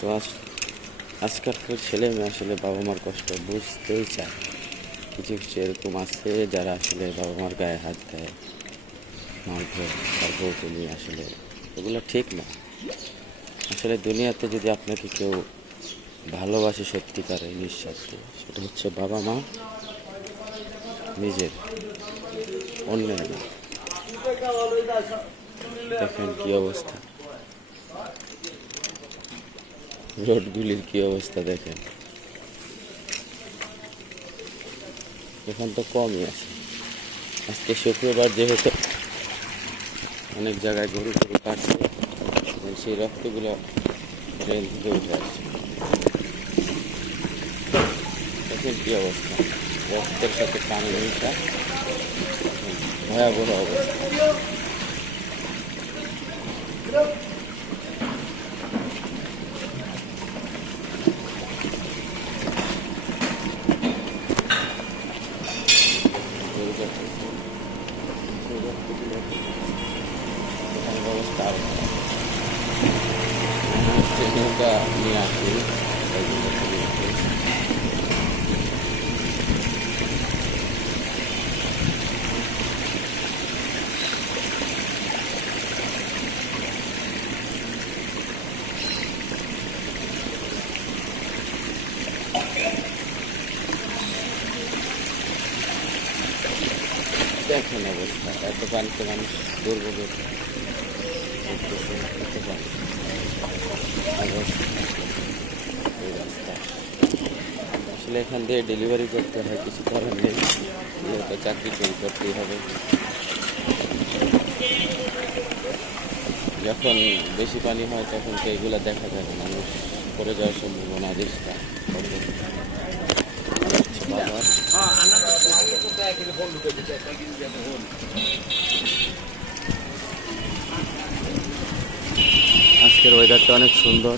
তো আজকালকার ছেলে মেয়ে আসলে বাবা মার কষ্ট বুঝতেই চায়। কিছু কিছু এরকম আছে যারা আসলে বাবা মার গায়ে হাত দেয়, মারধর, তারপর তুমি আসলে এগুলো ঠিক না। আসলে দুনিয়াতে যদি আপনাকে কেউ ভালোবাসে সত্যিকারের নিঃস্বার্থে, সেটা হচ্ছে বাবা মা, নিজের, অন্যের না। দেখেন কি অবস্থা, রোডগুলির কি অবস্থা দেখেন। এখন তো কমই আছে, আজকে শুক্রবার যেহেতু অনেক জায়গায় গরু কাটছে, সেই রক্তগুলো ট্রেন থেকে উঠে আসছে। দেখেন কি অবস্থা, রক্তের সাথে পানি মিশা, ভয়াবহ অবস্থা। অবস্থা আরো নৌকা নিয়ে আসি। দেখেন অবস্থা, এত পানিতে মানুষ দুর্ভোগ আসলে এখান দিয়ে ডেলিভারি করতে হয়, কিছু করার নেই, তো চাকরি করতেই হবে। যখন বেশি পানি হয় তখন তো এগুলো দেখা যাবে, মানুষ পড়ে যাওয়ার সম্ভাবনা আদেশটা। আজকের ওয়েদারটা অনেক সুন্দর।